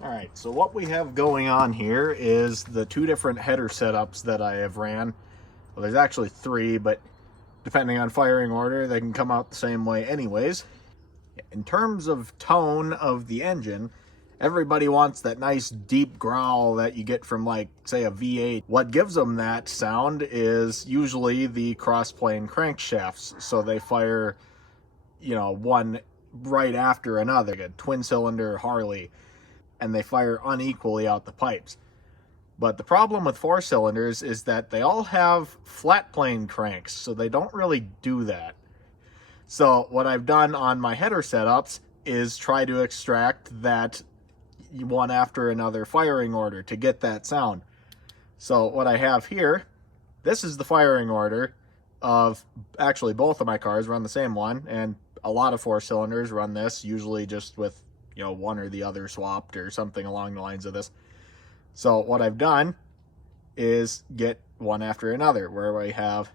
Alright, so what we have going on here is the two different header setups that I have ran. Well, there's actually three, but depending on firing order, they can come out the same way anyways. In terms of tone of the engine, everybody wants that nice deep growl that you get from, like, say, a V8. What gives them that sound is usually the cross-plane crankshafts. So they fire, one right after another, like a twin-cylinder Harley, and they fire unequally out the pipes. But the problem with four cylinders is that they all have flat plane cranks, so they don't really do that. So what I've done on my header setups is try to extract that one after another firing order to get that sound. So what I have here, this is the firing order of, actually both of my cars run the same one, and a lot of four cylinders run this, usually just with one or the other swapped or something along the lines of this. So what I've done is get one after another, where we have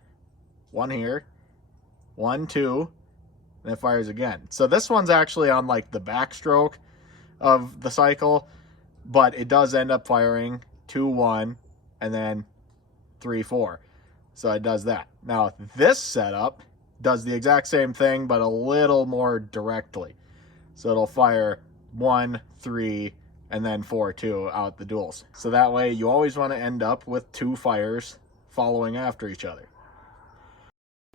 one here, 1, 2, and it fires again. So this one's actually on like the backstroke of the cycle, but it does end up firing 2, 1, and then 3, 4. So it does that. Now this setup does the exact same thing, but a little more directly. So it'll fire 1, 3, and then 4, 2 out the duals. So that way you always want to end up with 2 fires following after each other.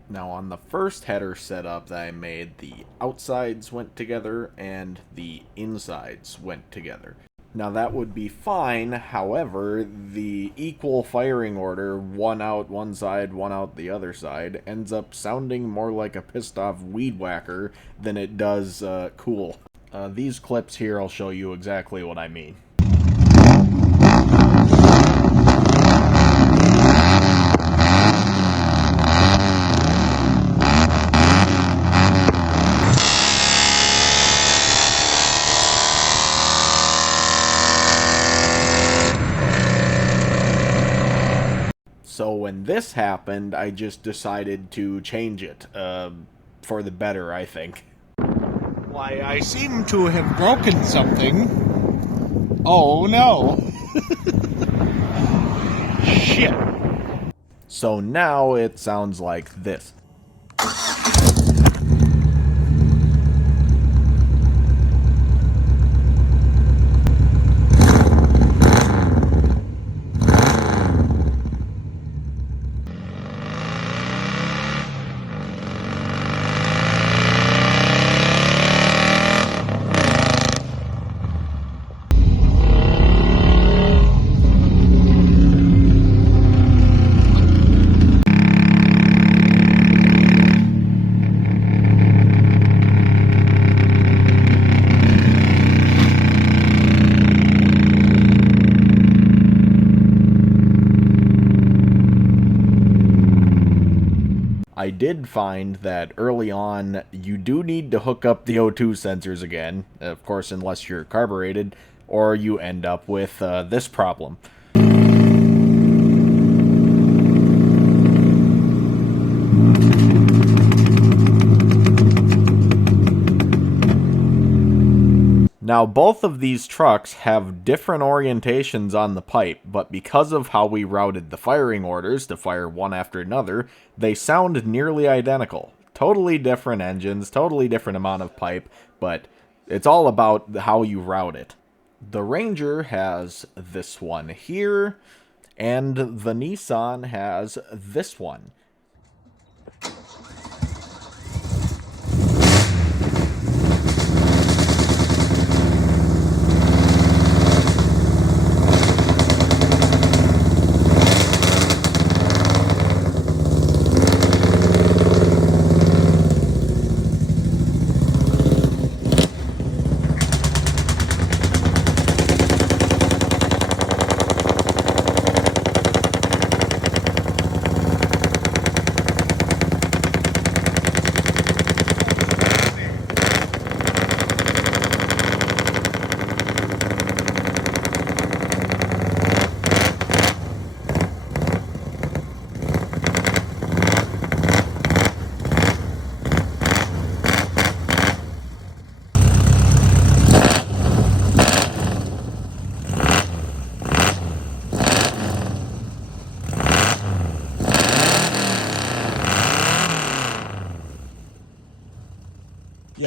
Now on the first header setup that I made, the outsides went together and the insides went together. Now that would be fine, however, the equal firing order, one out one side, one out the other side, ends up sounding more like a pissed off weed whacker than it does cool. These clips here will show you exactly what I mean. So when this happened, I just decided to change it, for the better, I think. Why, I seem to have broken something. Oh no. Shit. So now it sounds like this. I did find that early on, you do need to hook up the O2 sensors again, of course unless you're carbureted, or you end up with this problem. Now both of these trucks have different orientations on the pipe, but because of how we routed the firing orders to fire one after another, they sound nearly identical. Totally different engines, totally different amount of pipe, but it's all about how you route it. The Ranger has this one here, and the Nissan has this one.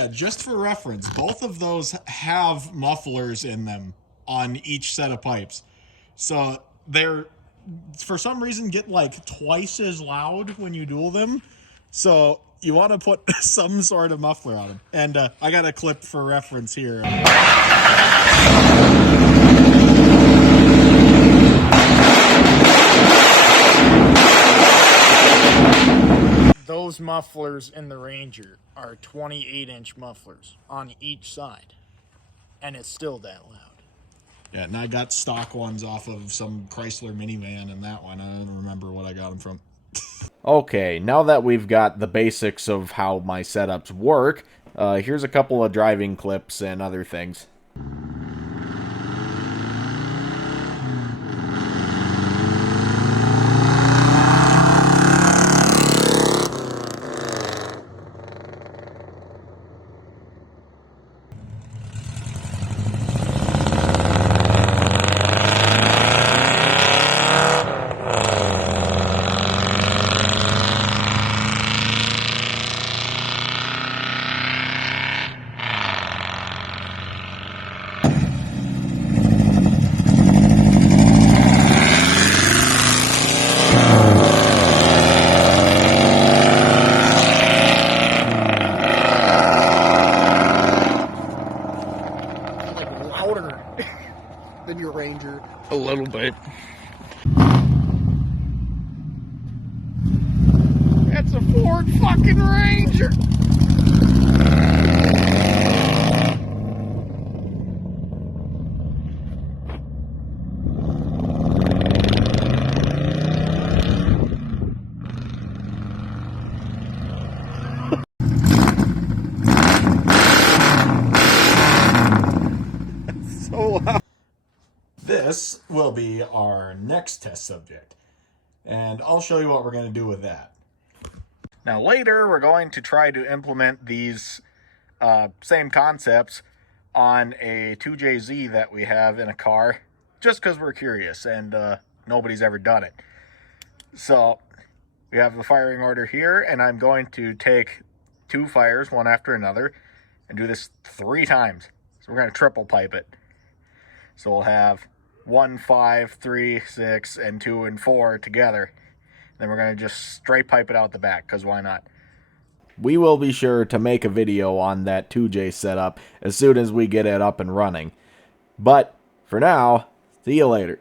Yeah, just for reference, both of those have mufflers in them on each set of pipes. So they're, for some reason, get like twice as loud when you dual them. So you want to put some sort of muffler on them. And I got a clip for reference here. Those mufflers in the Ranger are 28-inch mufflers on each side, and it's still that loud. Yeah, and I got stock ones off of some Chrysler minivan and that one. I don't remember what I got them from. Okay, now that we've got the basics of how my setups work, here's a couple of driving clips and other things. Louder than your Ranger. A little bit. That's a Ford fucking Ranger. This will be our next test subject, and I'll show you what we're going to do with that. Now later, we're going to try to implement these same concepts on a 2JZ that we have in a car, just because we're curious and nobody's ever done it. So we have the firing order here, and I'm going to take 2 fires, one after another, and do this 3 times. So we're going to triple pipe it. So we'll have 1, 5, 3, 6, and 2 and 4 together. Then we're going to just straight pipe it out the back, because why not? We will be sure to make a video on that 2J setup as soon as we get it up and running. But, for now, see you later.